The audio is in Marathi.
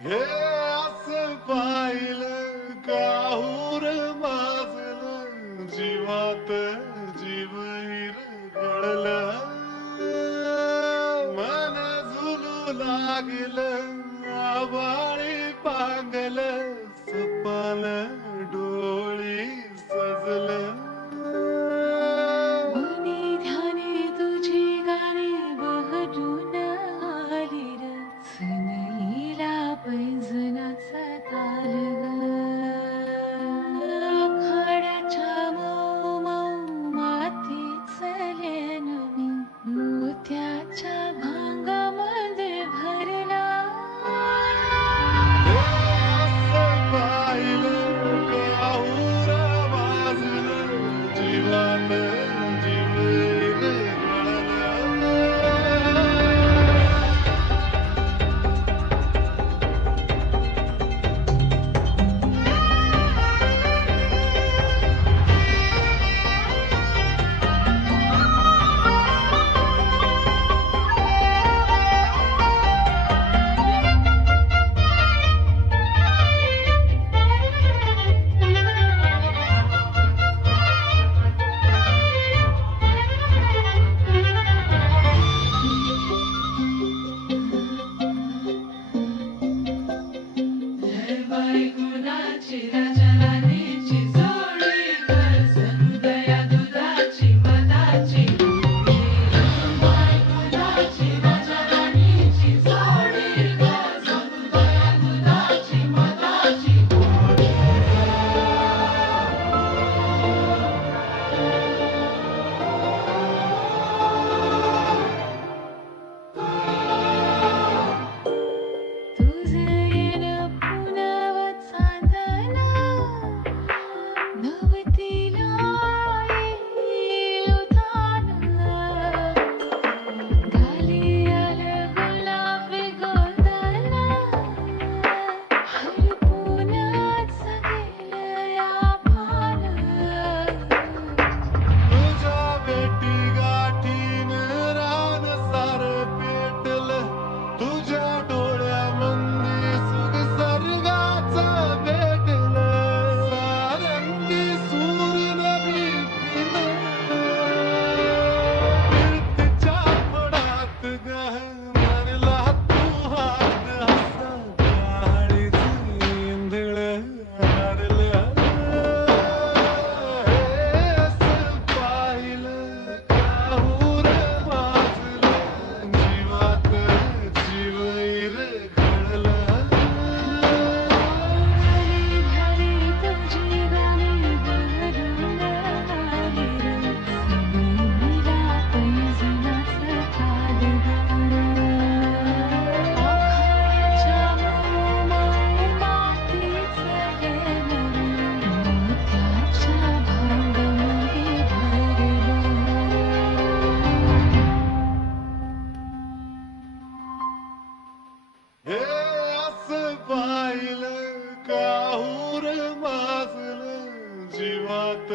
हे असं पाहिलं काहूर माजलं जीवात जीव विरघळला मन झुलू लागलं आभाळी पांगलं सपाल डोळी सजलं मनी ध्यानी तुझी गाणी बहरून आली र सनईला पैंजनाचा ताल ग आखाड्याच्या मऊ मऊ मातीच लेन मी मोत्याच्या भांगामध्ये भरला हे असं पाहिलं काहूर माजलं जीवात जीव विरघळला बाई कुणाची राजा राणीची जोडी ग सनुदया दुधाची मधाची बाई कुणाची राजा राणीची जोडी ग सनुदया दुधाची मधाची तुझं येणं पुनव चांदणा नवतीला येईल उधाण गाली आलं गुलाबी गोंधन हरपूनच गेलं या भान तुझ्या भेटी गाठीन रान सार पेटलं तुझ्या डोळ्यामंदी सुख सर्गाचं भेटलं सारंगी सूर नभी कीर्तीच्या फडात गहनला तू हात हसा गाडीच इंधळ हरलं हे असं पाहिलं काहूर माजलं जीवात जीव विरघळला मनी ध्यानी तुझी गाणी बहरून आली र सनईला पैंजनाचा ताल ग आखाड्याच्या मऊ मऊ मातीच लेन मी मोत्याच्या भांगामध्ये भरलं हे असं पाहिलं काहूर माजलं जीवात